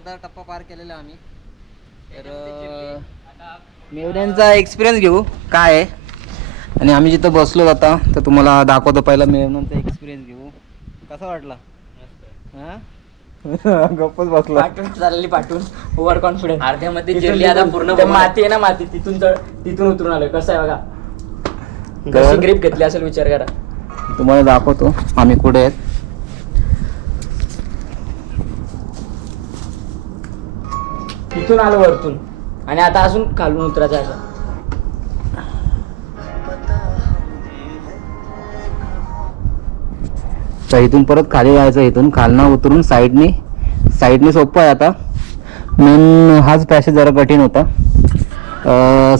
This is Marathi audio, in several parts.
अर्धा टप्पा पार केलेला आम्ही. तर मेवण्यांचा एक्सपिरियन्स घेऊ काय आहे. आणि आम्ही जिथं बसलो आता तर तुम्हाला दाखवतो. पहिला मेवण्यांचा एक्सपिरियन्स घेऊ. कसा वाटला? हां गप्पच बसला. पाठवून ओव्हर कॉन्फिडन्स अर्ध्यामध्ये जिरली. आता पूर्ण माती आहे ना, माती तिथून उतरून आलोय. कसं आहे बघा, कशी ग्रिप घेतली असेल विचार करा. तुम्हाला दाखवतो आम्ही कुठे आहेत. तिथून आलो वरतून आणि आता अजून खालून उतरायचं असं. तर इथून परत खाली जायचं. इथून खालनं उतरून साईडने सोपं आहे. आता मेन हाच पॅसेज जरा कठीण होता.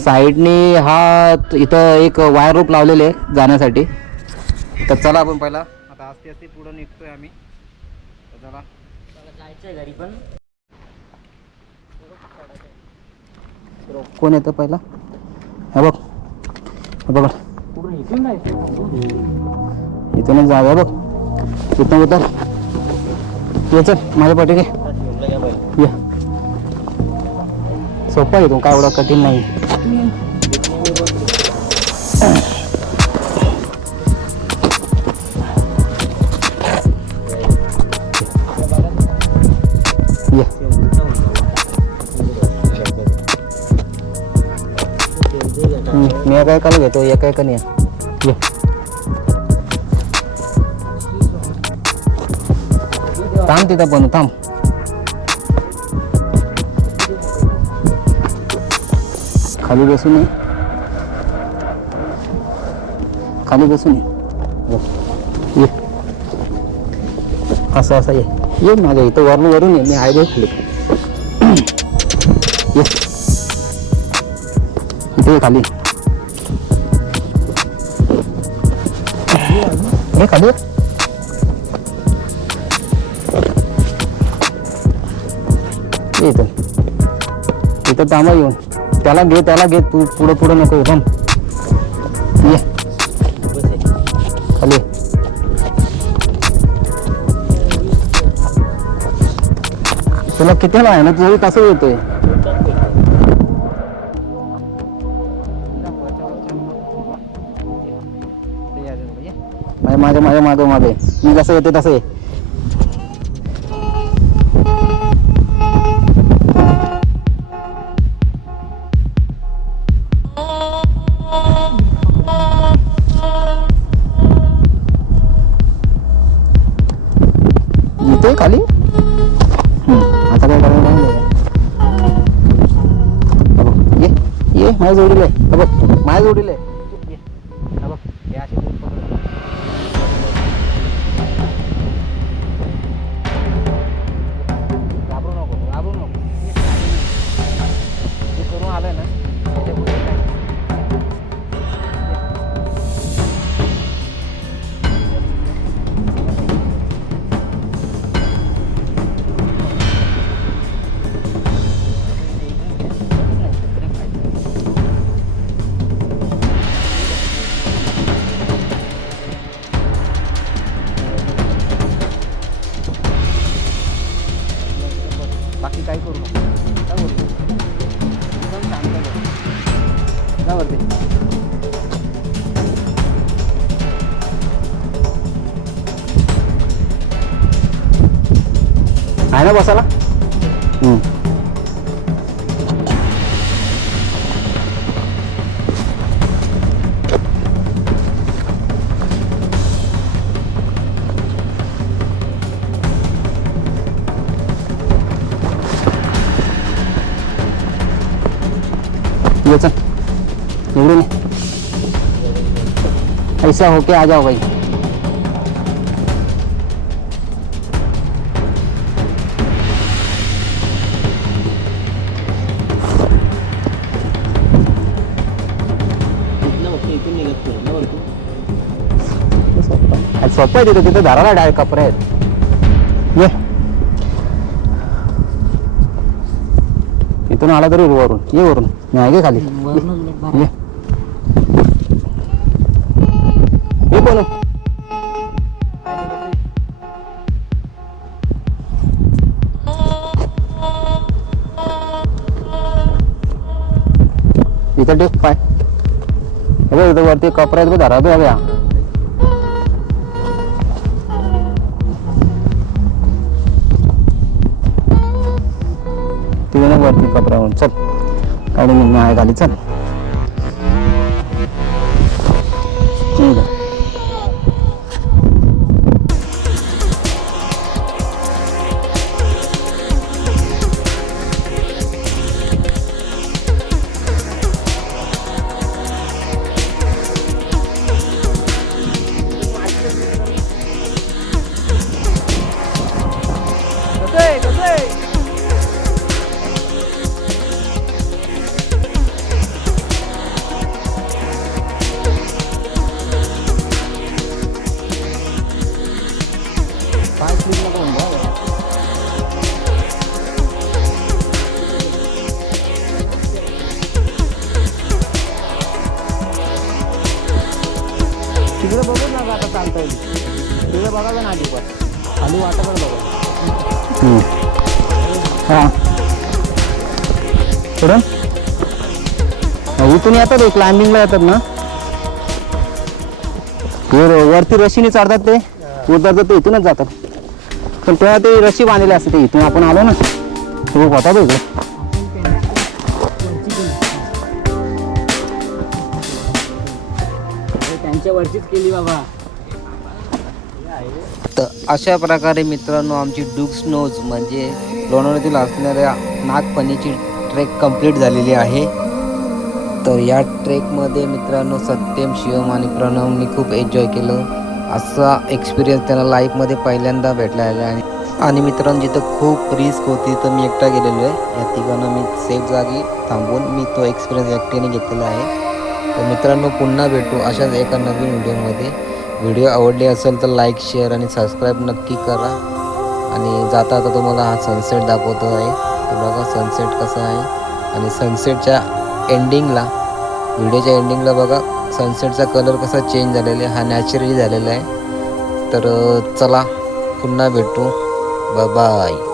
साईडने हा इथं एक वायर रोप लावलेले आहे जाण्यासाठी. तर चला आपण पहिला आता आस्ते पुढे निघतोय आम्ही. तर चला जायचंय घरी पण. कोण येतं पहिला? हा बघ, बघ इथूनच जाऊया. बघ इथून उतर. ये चल माझ्या पाठीने ये. सोपं आहे. इथून काय एवढं कठीण नाही. मी एका एकाला घेतो. एका एकाने ये. थांब तिथं पण थांब. खाली बसून ये. खाली बसून ये. असं ये माझ्या इथं वरून ये. मी आहे बघ खाली. ये इथे खाली. हे खाली इथं थांबा. येऊन त्याला घे. तू पुढं नको. थांब. ये खाली. तुला किती आहे ना, तुझं कसं येतोय. माझ्या मागे मी कसं येते तसं ये. येतोय खाली. आता काय करायला ये माझ्या जोडीला आहे. बघ माझ्या जोडीला आहे. बाकी काही करू नको. आहे ना बसायला. ये चल इकडून. ऐसा होके आ जाओ भाई. सोपं आहे. तिथे धाराला डायरेक्ट कपडे आहेत. ये इथून आला तरी वरून ये. वरून मी आहे खाली. ये कोण इथं टेक पाय हे इथं वरती कपड्यात बी धरा बघ या तिथे वरती कपड्यावरून चल काढून मी आहे खाली चल ठीक आहे तिकडे बघू ना आता चालता येईल तिकडे बघा ना आधी पण खाली वाटाकडे बघा हां पुढं इथून येतात क्लाइम्बिंगला येतात ना वरती रशीने चढतात ते उतरतात ते इथूनच जातात पण तेव्हा ते रशी बांधलेली असते ते इथून आपण आलो ना तो होता तो त्यांच्या वरचीच केली बाबा. तर अशा प्रकारे मित्रांनो आमची डुक स्नोज म्हणजे लोणावळ्यातील असणाऱ्या नागफणीची ट्रेक कंप्लीट झालेली आहे. तर या ट्रेकमध्ये मित्रांनो सत्यम, शिवम आणि प्रणवनी खूप एन्जॉय केलं. असा एक्सपिरियन्स त्यांना लाईफमध्ये पहिल्यांदा भेटलेला आहे. आणि मित्रांनो जिथं खूप रिस्क होती तर मी एकटा गेलेलो आहे. या तिघांना मी सेफ जागी थांबून मी तो एक्सपिरियन्स एकट्याने घेतलेला आहे. तर मित्रांनो पुन्हा भेटू अशाच एका नवीन व्हिडिओमध्ये. व्हिडिओ आवडली असेल तर लाईक, शेअर आणि सबस्क्राईब नक्की करा. आणि जाता आता तुम्हाला हा सनसेट दाखवतो आहे. तर बघा सनसेट कसा आहे आणि सनसेटच्या एंडिंगला व्हिडिओच्या एंडिंगला बघा सनसेटचा कलर कसा चेंज झालेला आहे. हा नॅचरली झालेला आहे. तर चला पुन्हा भेटू. Bye bye.